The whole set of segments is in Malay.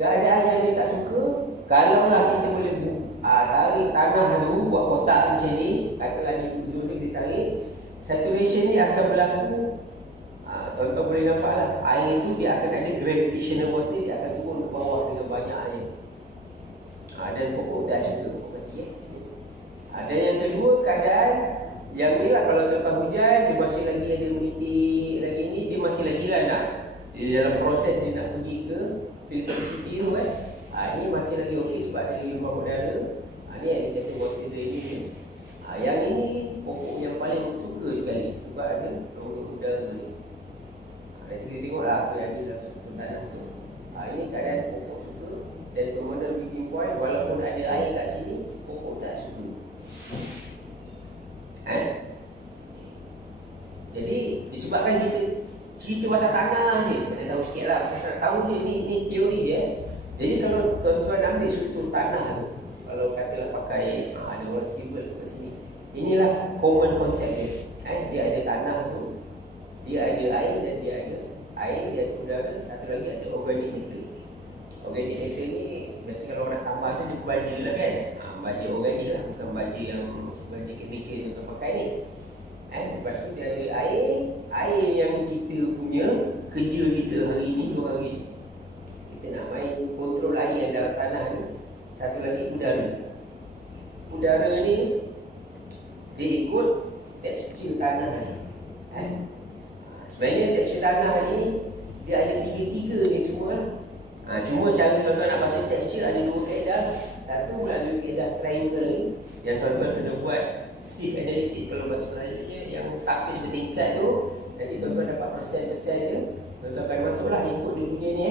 keadaan yang dia tak suka, kalaulah kita boleh tarik tanah tu, buat kotak macam ni, katalah ni zon ni ditarik, saturation ni akan berlaku. Tuan-tuan boleh nampak lah, air tu dia akan ada gravitational water, dia akan turun ke bawah dengan banyak air. Dan pokok tak suka. Dan yang kedua, keadaan yang ni lah, kalau selepas hujan dia masih lagi ada menitik lagi ni, dia masih lagi lah nak dalam proses dia nak pergi ke field capacity tu kan. Ni masih lagi okey sebab ada rumah udara. Ni yang kita kata water drainage. Yang ini pokok yang paling suka sekali sebab ada rongga udara ni. Nanti kita tengoklah apa yang ada dalam struktur tanah tu. Ini keadaan pokok suka, dan terminal meeting point walaupun ada air kat sini, pokok tak suka. Jadi disebabkan kita cerita pasal tanah je, kita tahu sikit lah, tahu je ni teori je. Jadi kalau tuan-tuan ambil struktur tanah tu, kalau katalah pakai ada orang simbol kat sini, inilah common concept dia. Dia ada tanah tu, dia ada air, dan dia ada air dan udara, satu lagi ada organic matter. Organic matter ni biasa kalau orang nak tambah tu dia baja lah kan. Baja organik lah, bukan baja yang baja chemical yang kita pakai ni. Lepas tu dia ada air yang kita punya kerja kita hari ni, 2 hari ni. Kita nak main kontrol air yang dalam tanah ni. Satu lagi udara. Udara ni dia ikut tekstur tanah ni. Sebenarnya tekstur tanah ni dia ada tiga ni semua. Cuma cara tuan-tuan nak baca tekstur ada 2 kaedah. Satu ada kaedah triangle ni yang tuan-tuan kena buat shift analysis kalau bahasa Melayu yang tapis bertingkat tu. Nanti tuan-tuan dapat persen-persen je. Tuan-tuan akan masuklah input dia punya ni.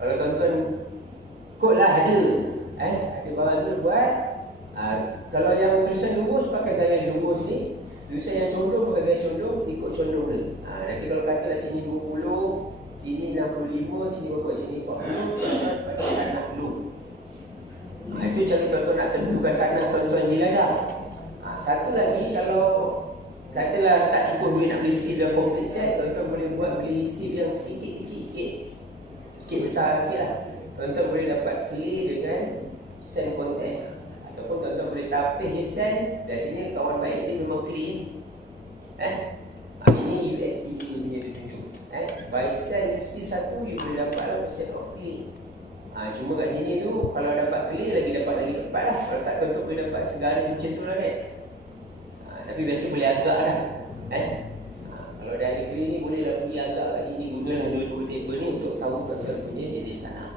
Kalau tuan-tuan kod lah ada. Ada barang tu buat. Kalau yang tulisan lurus pakai gaya lurus ni. Tulisan yang condong pakai gaya condong, ikut condong dia. Nanti kalau katalah sini 20, sini 65, sini berapa, sini 40, pakai tanah blue. Itu cara tuan-tuan nak tentukan tanah tuan-tuan di ladang. Satu lagi, kalau katalah tak cukup duit nak beli seed dalam complete set, tuan-tuan boleh buat beli seed yang sikit kecil sikit besar sikit lah. Tuan-tuan boleh dapat clay dengan sand content, ataupun tuan-tuan boleh tapis je sand. Biasanya kawan baik dia memang clay. Ini USD tu punya dia tunjuk. By sand seed 1 you boleh dapat percent of clay. Cuma kat sini tu kalau dapat clay lagi dapat lagi tepat lah. Kalau tak tuan-tuan boleh dapat segala macam tu lah kan. Tapi biasa boleh agak lah. Kalau dah ada clay ni bolehlah pergi agak kat sini. Gunalah 2 table ni untuk tahu tuan-tuan punya jenis tanah.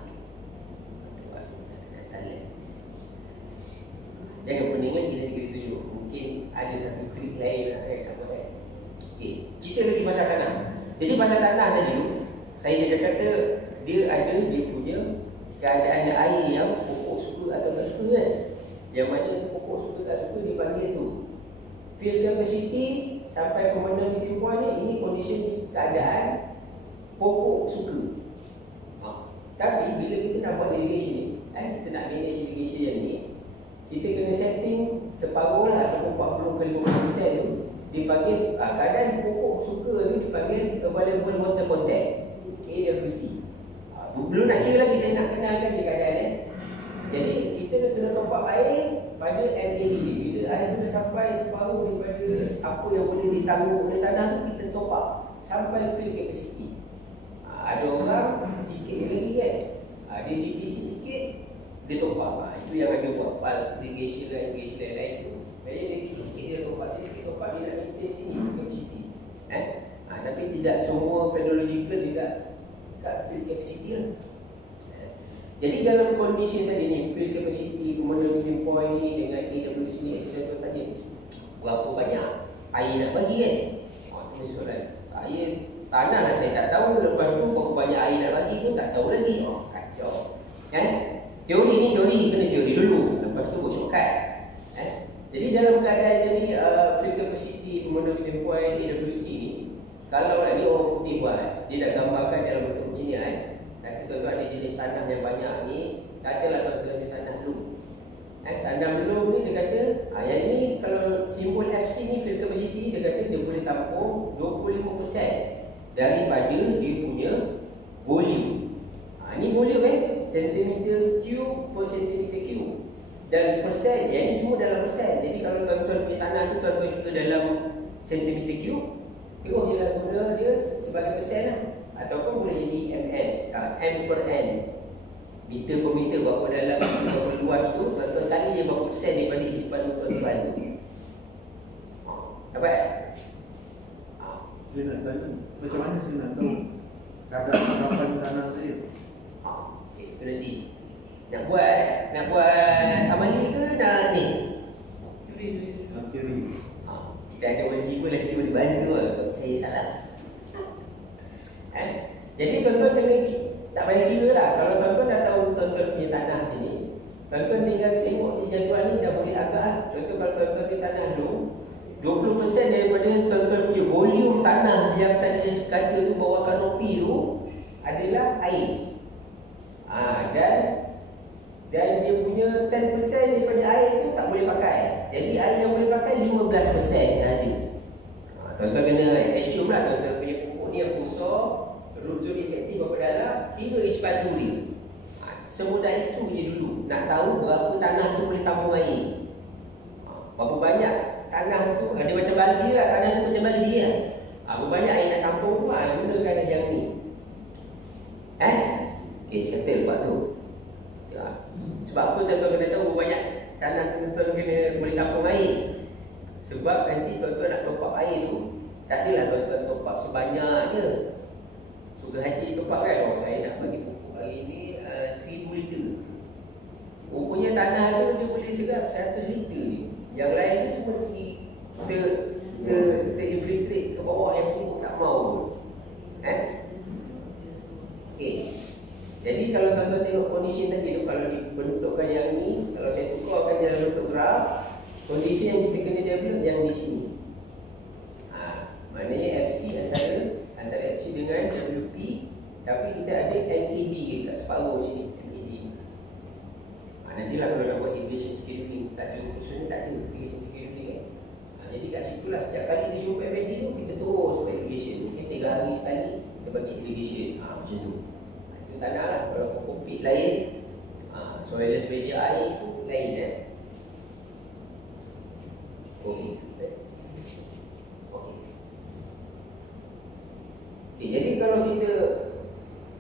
Jangan pening lagi nanti kita tunjuk. Mungkin ada satu trik lain lah kan. Okay, cerita lagi pasal tanah. Jadi pasal tanah tadi tu, saya dah kata dia ada dia punya keadaan air yang pokok suka atau tak suka kan. Yang mana pokok suka tak suka dipanggil tu field capacity sampai permanent meeting point ni. Ini condition keadaan pokok suka. Tapi bila kita nak buat irrigation ni, kita nak manage irrigation yang ni, kita kena setting separuh lah ataupun 40 ke 50% tu dipanggil keadaan pokok suka tu dipanggil available water content, AWC. Belum nak kira lagi, saya nak kenalkan je keadaan Jadi kita kena top up air pada MAD. Bila air tu sampai separuh daripada apa yang boleh ditanggung oleh tanah tu, kita top up sampai field capacity. Ada orang sikit lagi kan, dia defisit sikit, dia top up. Itu yang ada buat pulse irrigation lain tu. Jadi dia sikit dia top up, sikit top up, dia nak maintain sini capacity. Tapi tidak semua pedological tidak kat field capacity lah. Jadi dalam kondisi tadi ni, field capacity, permanent meeting point ni dengan AWC ni, kita tanya berapa banyak air nak bagi kan? Itu soalan. Air tanah lah saya tak tahu, lepas tu berapa banyak air nak bagi pun tak tahu lagi. Kacau kan? Teori ni kena teori dulu, lepas tu buat shortcut. Jadi dalam keadaan jadi field capacity, permanent meeting point, AWC ni, kalau ni orang putih buat, dia dah gambarkan dalam bentuk macam ni Tapi tuan-tuan ada jenis tanah yang banyak ni. Katalah tuan-tuan ada tanah loam. Tanah loam ni dia kata yang ni kalau simbol FC ni field capacity, dia kata dia boleh tampung 25% daripada dia punya volume. Ni volume sentimeter cube per sentimeter cube. Dan persen, yang ini semua dalam persen. Jadi kalau tuan-tuan punya tanah tu tuan-tuan juga dalam sentimeter cube, tengok je lah guna dia sebagai persen lah. Ataupun boleh jadi mn, m per n, meter per meter, berapa dalam berapa luas tu, tuan-tuan kali je berapa persen daripada isi pandu tuan-tuan tu. Dapat? Saya nak tanya, macam mana saya nak tahu kadar tanah saya? Itu nanti nak buat amali ke nak ni? Kiri. Kita ada orang sibuk lagi boleh bantu lah. Saya salah. Jadi tuan-tuan kena tak payah kira lah. Kalau tuan-tuan dah tahu tuan-tuan punya tanah sini, tuan-tuan tinggal tengok di jadual ni dah boleh agak lah. Contoh kalau tuan-tuan punya tanah tu 20% daripada tuan-tuan punya volume tanah yang saya kata tu bawah kanopi tu adalah air. Dan dia punya 10% daripada air tu tak boleh pakai. Jadi air yang boleh pakai 15% sahaja. Tuan-tuan kena assume lah tuan-tuan punya pokok ni yang besar, root zone efektif berapa dalam, kira isi pandu dia. Semudah itu je dulu. Nak tahu berapa tanah tu boleh tampung air. Berapa banyak tanah tu, dia macam baldi lah, tanah tu macam baldi lah. Berapa banyak air nak tampung tu, gunakan yang ni. Okay, settle buat tu. Sebab apa tuan-tuan kena tahu berapa banyak tanah tuan-tuan kena boleh tampung air. Sebab nanti tuan-tuan nak top up air tu, tak adalah tuan-tuan top up sebanyak je. Suka hati top up kan, saya nak bagi pupuk air ni 1000 liter. Rupanya tanah tu dia boleh serap 100 liter je. Yang lain tu semua terinfiltrate ke bawah, yang pupuk tak mau. Okay. Jadi kalau tuan-tuan tengok kondisi tadi tu, kalau dibentukkan yang ni, kalau saya tukarkan dalam bentuk graf, kondisi yang kita kena develop yang di sini. Maknanya FC antara FC dengan WP, tapi kita ada NAD kat separuh sini, NAD. Nantilah kalau nak buat irrigation scheduling, tak cukup sebenarnya tak ada irrigation scheduling kan. Jadi kat situlah setiap kali dia jumpa NAD tu, kita terus buat irrigation tu. Kita 3 hari sekali kita bagi irrigation. Macam tu. Tanah lah, kalau pokok pit lain, soilless media air itu lain Okay. Jadi kalau kita,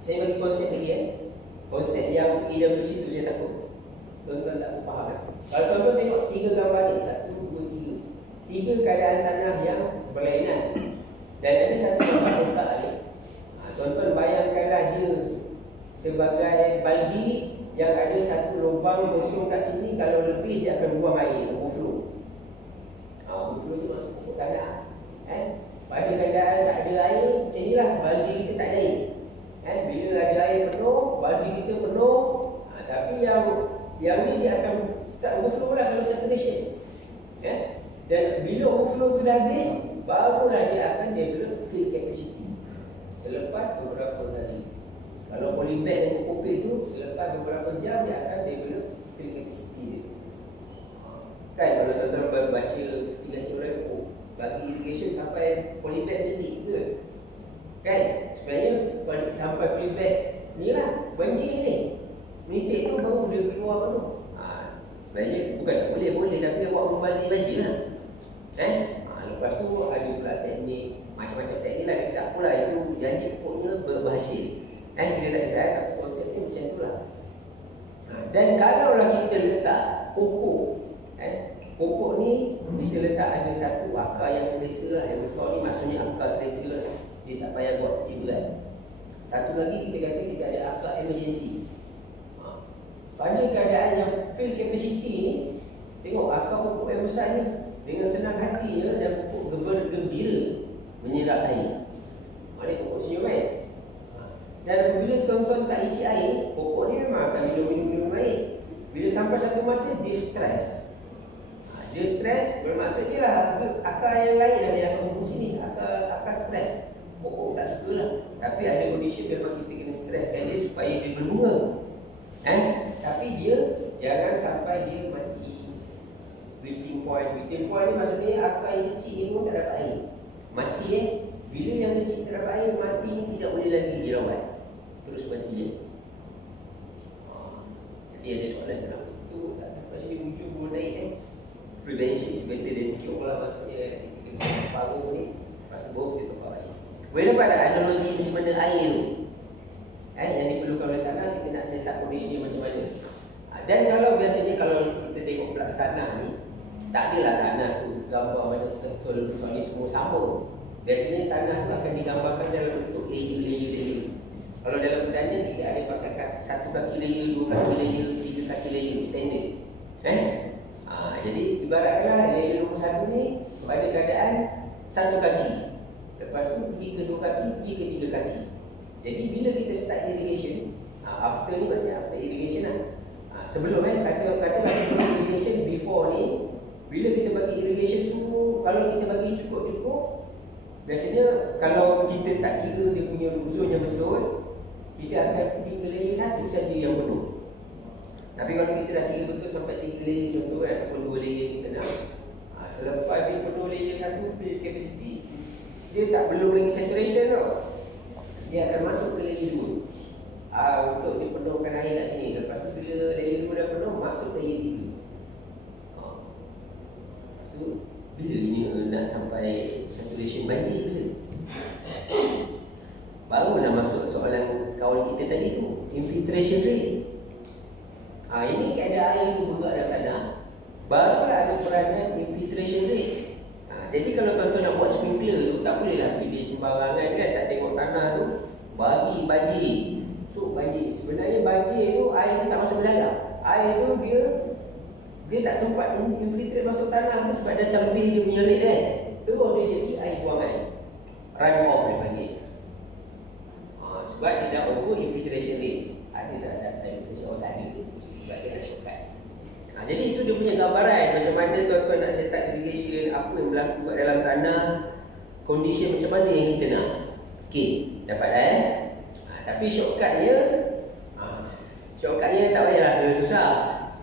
saya bagi konsep lagi konsep yang EWC tu saya takut tuan-tuan tak faham kan? Kalau tuan-tuan tengok 3 gambar ni, 1, 2, 3 keadaan tanah yang berlainan, dan ada satu gambar letak ada. Tuan-tuan bayangkanlah dia sebagai baldi yang ada satu lubang kosong kat sini. Kalau lebih dia akan buang air, overflow. Overflow tu masuk pokok tanah. Pada keadaan tak ada air, macam inilah baldi kita tak ada air. Bila ada air penuh, baldi kita penuh. Tapi yang ni dia akan start overflow lah kalau saturation. Dan bila overflow tu dah habis, barulah dia akan develop fill capacity selepas beberapa hari. Kalau polybag dengan kopi tu, selepas beberapa jam dia akan develop fill capacity dia. Kan kalau tuan-tuan baca investigasi orang, bagi irrigation sampai polybag nanti ke? Kan? Sebenarnya sampai polybag ni lah, banjir ni. Menitik tu baru dia keluar baru. Sebenarnya bukan tak boleh, tapi awak membazir banjir lah. Lepas tu ada pula teknik, macam-macam teknik lah. Tak apalah, itu janji pokoknya berhasil. Kita tak kisah, tapi konsepnya macam itulah. Dan kalaulah kita letak pokok, pokok ni kita letak ada satu akar yang selesa lah, yang besar ni maksudnya akar selesa lah. Dia tak payah buat kecil berat. Satu lagi kita kata kita ada akar emergency. Pada keadaan yang fill capacity ni, tengok akar pokok yang besar ni dengan senang hatinya dan pokok bergembira menyerap air. Maknanya pokok senyum kan? Dan apabila tuan-tuan tak isi air, pokok ni memang akan minum air. Bila sampai satu masa, dia stres. Dia stres, bermaksud dia lah akar yang lain yang akan tumbuh sini. Akar stres. Pokok tak suka lah. Tapi ada kondisi memang kita kena streskan dia supaya dia berbunga. Tapi dia jangan sampai dia mati. Wilting point ni maksudnya akar yang kecil ni pun tak dapat air. Mati Bila yang kecil tak dapat air, mati ni tidak boleh lagi dirawat. Terus mati soalan tanah betul tak macam ni ujung pun naik kan. Prevention is better than cure lah maksudnya. Kita paru ni lepas tu baru kita tukar air. Boleh dapat tak analogi macam mana air tu? Yang diperlukan oleh tanah, kita nak set up condition macam mana. Dan kalau biasanya kalau kita tengok pula tanah ni, tak adalah tanah tu gambar macam seketul soal ni semua sama. Biasanya tanah tu akan digambarkan dalam bentuk layer. Kalau dalam pertanian kita ada pakai satu kaki layer, dua kaki layer, tiga kaki layer standard. Jadi ibaratkanlah layer nombor satu ni pada keadaan satu kaki. Lepas tu pergi ke dua kaki, pergi ke tiga kaki. Jadi bila kita start irrigation, after ni maksudnya after irrigation lah. Sebelum kata irrigation before ni, bila kita bagi irrigation tu, kalau kita bagi cukup-cukup, biasanya kalau kita tak kira dia punya uzon yang betul, kita akan pergi ke layer satu saja yang penuh. Tapi kalau kita dah kira betul sampai 3 layer contoh kan, ataupun 2 layer kita nak, selepas dia penuh layer satu fill capacity, dia tak belum lagi saturation tau. Dia akan masuk ke layer 2 untuk dipenuhkan air kat sini. Lepas tu bila layer 2 dah penuh, masuk layer 3. Tu bila ni nak sampai saturation banjir bila? Baru nak masuk soalan kawan kita tadi tu, infiltration rate. Ini keadaan air tu bergerak dalam tanah, barulah ada peranan infiltration rate. Jadi kalau tuan-tuan nak buat sprinkler tu, tak bolehlah pilih sembarangan kan, tak tengok tanah tu, bagi banjir. So banjir, sebenarnya banjir tu air tu tak masuk ke dalam. Air tu dia tak sempat infiltrate masuk tanah tu sebab dah lebih dia punya rate kan. Terus dia jadi air buangan, run off dia panggil. Sebab dia dah over infiltration rate. Ada tak time session tak ada. Sebab saya nak shortcut. Jadi itu dia punya gambaran macam mana tuan-tuan nak set up irrigation, apa yang berlaku kat dalam tanah, condition macam mana yang kita nak. Okey, dapat dah tapi shortcutnya tak payahlah susah.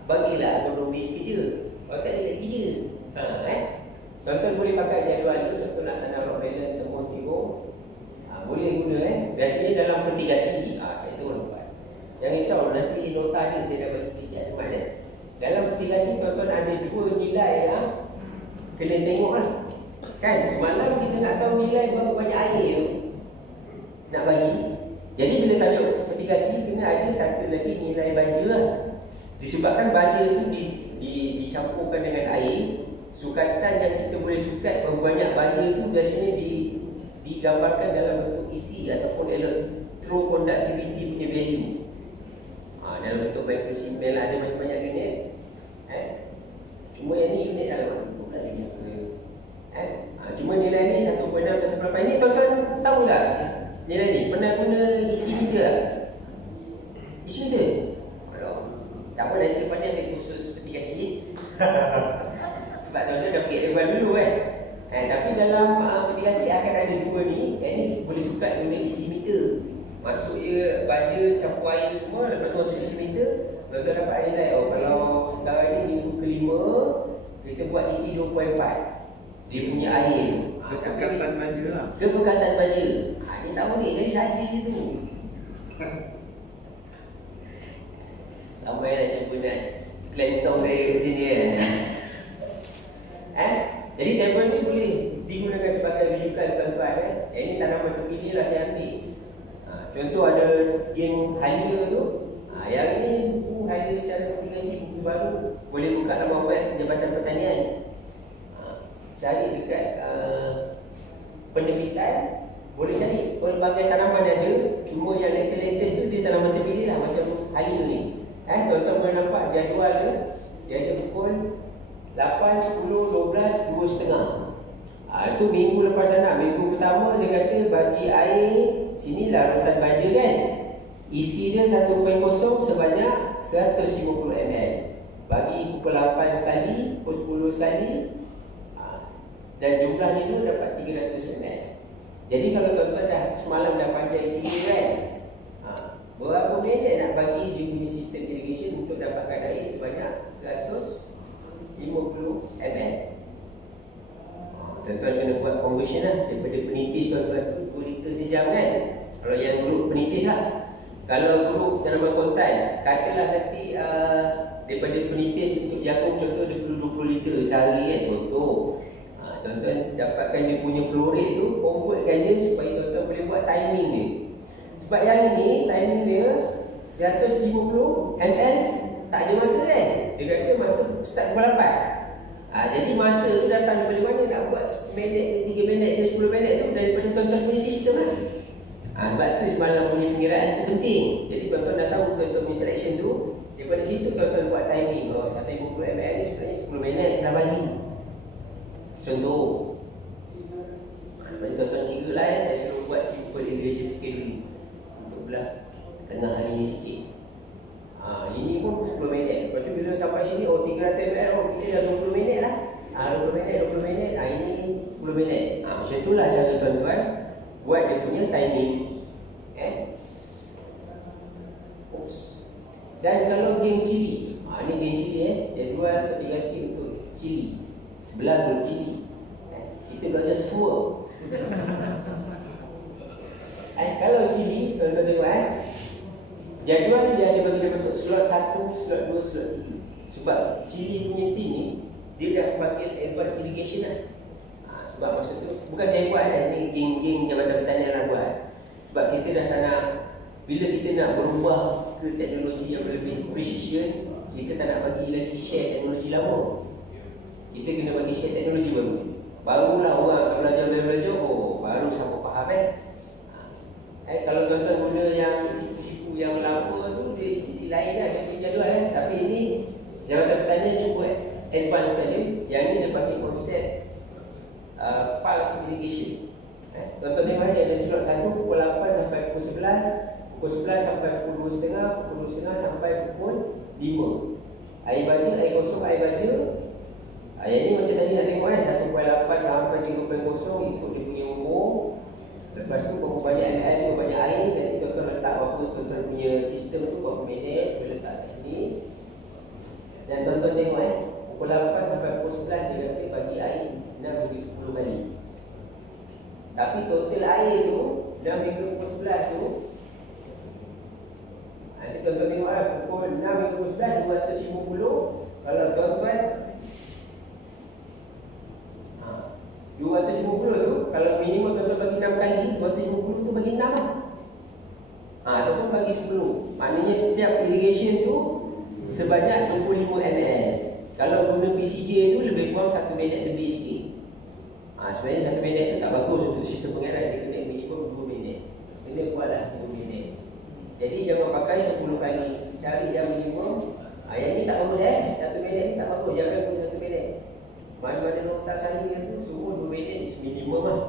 Bagilah ekonomis kerja. Kalau tak ada kerja. Tuan-tuan boleh pakai jadual ni, tuan-tuan nak tanam rock melon, temur timun, boleh guna biasanya dalam fertigasi. Saya tu lupa. Jangan risau, nanti nota ni saya dah bagi Cik Asman Dalam fertigasi tuan-tuan ada 2 nilai yang kena tengok lah. Kan semalam kita nak tahu nilai berapa banyak air nak bagi. Jadi bila tajuk fertigasi kena ada satu lagi nilai baja lah. Disebabkan baja tu dicampurkan dengan air, sukatan yang kita boleh sukat berapa banyak baja tu biasanya digambarkan dalam bentuk isi ataupun electroconductivity punya value. Dalam bentuk microsimple ada banyak-banyak unit. Cuma yang ni unit dalam bukan lagi apa. Cuma nilai ni 1.6, 1.8. Ini tuan-tuan tahu tak nilai ni? Pernah guna isi meter tak? Isi meter? Tak apa, nanti lepas ni ambil khusus fertigasi. Sebab tuan-tuan dah pergi level dulu kan. Tapi dalam fertigasi akan ada 2 ni. Yang ni boleh sukat guna isi meter. Masuk dia baja campur air tu semua, lepas tu masuk isi meter. Tuan-tuan dapat nilai, kalau sekarang ni minggu ke-5 kita buat isi 2.4 dia punya air. Kepekatan baja lah. Kepekatan baja. Ni tahu ni kan charge je tu. Ramai nak cuba nak klentong saya kat sini Jadi tabel ni boleh digunakan sebagai rujukan tuan-tuan Ini tanaman terpilih lah saya ambil. Contoh ada geng Halia tu. Yang ni buku Halia secara fertigasi, buku baru. Boleh buka laman web Jabatan Pertanian. Cari dekat penerbitan, boleh cari pelbagai tanaman ada. Cuma yang latest tu dia tanaman terpilih lah macam Halia ni. Tuan-tuan boleh nampak jadual dia. Dia ada pukul 8, 10, 12, 2.5. Itu minggu lepas sana. Minggu pertama dia kata bagi air, sini larutan baja kan. Isi dia 1.0 sebanyak 150 ml. Bagi pukul 8 sekali, pukul 10 sekali. Dan jumlahnya tu dapat 300 ml. Jadi kalau tuan-tuan dah semalam dah pandai kira kan, berapa minit nak bagi dia punya sistem irrigation untuk dapatkan air sebanyak 150 ml. Tuan-tuan kena buat conversion lah. Daripada penitis tuan-tuan tu 2 liter sejam kan. Kalau yang grup penitis lah. Kalau guru tanaman kontan, katalah nanti daripada penitis untuk jagung contoh dia perlu 20 liter sehari kan, contoh. Tuan-tuan dapatkan dia punya flow rate tu, convertkan dia supaya tuan-tuan boleh buat timing dia. Sebab yang ni timing dia 150 ml tak ada masa kan. Dia kata masa start pukul 8. Jadi masa tu datang daripada mana, nak buat minit, 3 minit ke 10 minit tu daripada tuan-tuan punya sistem lah. Sebab tu semalam punya pengiraan tu penting. Jadi tuan-tuan dah tahu tuan-tuan punya selection tu. Daripada situ tuan-tuan buat timing. 150 ml ni sebenarnya 10 minit dah bagi. Contoh. Mari tuan-tuan kira lah ya, saya suruh buat simple irrigation sikit dulu. Untuk belah tengah hari ni sikit. Ini pun 10 minit. Lepas tu bila sampai sini, 300 ml, kita dah 20 minit lah. 20 minit. Ini 10 minit. Macam itulah cara tuan-tuan buat dia punya timing. Dan kalau geng cili, ni geng cili jadual fertigasi untuk cili. Sebelah bercili. Kita belajar semua. Kalau cili, tuan-tuan tengok jadual dia ada bagi dia bentuk slot 1, slot 2, slot 3. Sebab cili punya tim ni, dia dah panggil advanced irrigation lah. Sebab masa tu, bukan saya buat ni geng-geng Jabatan Pertanian lah buat. Sebab kita dah tak nak, bila kita nak berubah ke teknologi yang lebih precision, kita tak nak bagi lagi share teknologi lama. Kita kena bagi share teknologi baru. Barulah orang akan belajar, baru siapa faham kalau tuan-tuan guna yang sipu-sipu yang lama tu, dia jadi lain lah, dia punya jadual Tapi ini Jabatan Pertanian cuba advance tadi. Yang ni dia panggil konsep pulse irrigation. Tuan-tuan tengok dia ada slot 1 pukul 8 sampai pukul 11, pukul 11 sampai pukul 2.30, pukul 2.30 sampai pukul 5. Air baja, air kosong, air baja. Yang ni macam tadi nak tengok 1.8 sampai 3.0 ikut dia punya umur. Lepas tu berapa banyak air, berapa banyak air. Nanti tuan-tuan letak berapa tuan-tuan punya sistem tu, berapa minit boleh letak kat sini. Dan tuan-tuan tengok pukul 8 sampai pukul 11 dia kata bagi air 6-10 kali. Tapi total air tu 6 hingga pukul 11 tu, nanti tuan-tuan tengok pukul 6 hingga pukul 11 250. Kalau tuan-tuan 250 tu, kalau minimum tuan-tuan bagi 6 kali, 250 tu bagi 6 lah. Ataupun bagi 10. Maknanya setiap irrigation tu sebanyak 25 ml. Kalau guna PCJ tu lebih kurang 1 minit lebih sikit. Sebenarnya 1 minit tu tak bagus untuk sistem pengairan. Dia kena minimum 2 minit. Kena buatlah 2 minit. Jadi jangan pakai 10 kali. Cari yang minimum. Yang ni tak bagus 1 minit ni tak bagus. Jangan guna 1 minit. Mana-mana nota saya tu suruh 2 minit is minimum lah.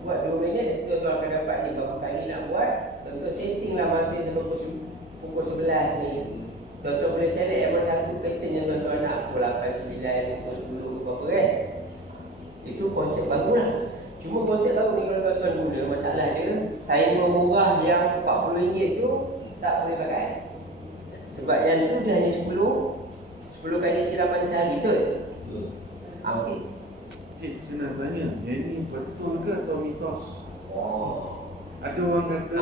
Buat 2 minit, tuan-tuan akan dapat ni berapa kali nak buat. Tuan-tuan setting lah masa pukul 11 ni. Tuan-tuan boleh select masa satu pattern yang tuan-tuan nak. Pukul 8, 9, pukul 10, apa kan. Itu konsep baru lah. Cuma konsep baru ni kalau tuan-tuan guna, masalah dia timer murah yang RM40 tu tak boleh pakai. Sebab yang tu dia hanya 10 kali siraman sehari, betul? Okey. Cik, saya nak tanya, yang ni betul ke atau mitos? Ada orang kata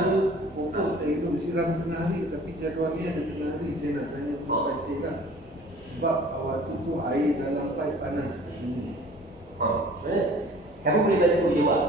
pokok tak elok siram tengah hari, tapi jadual ni ada tengah hari. Saya nak tanya kepada cik lah. Sebab waktu tu air dalam pipe panas. Siapa boleh bantu jawab?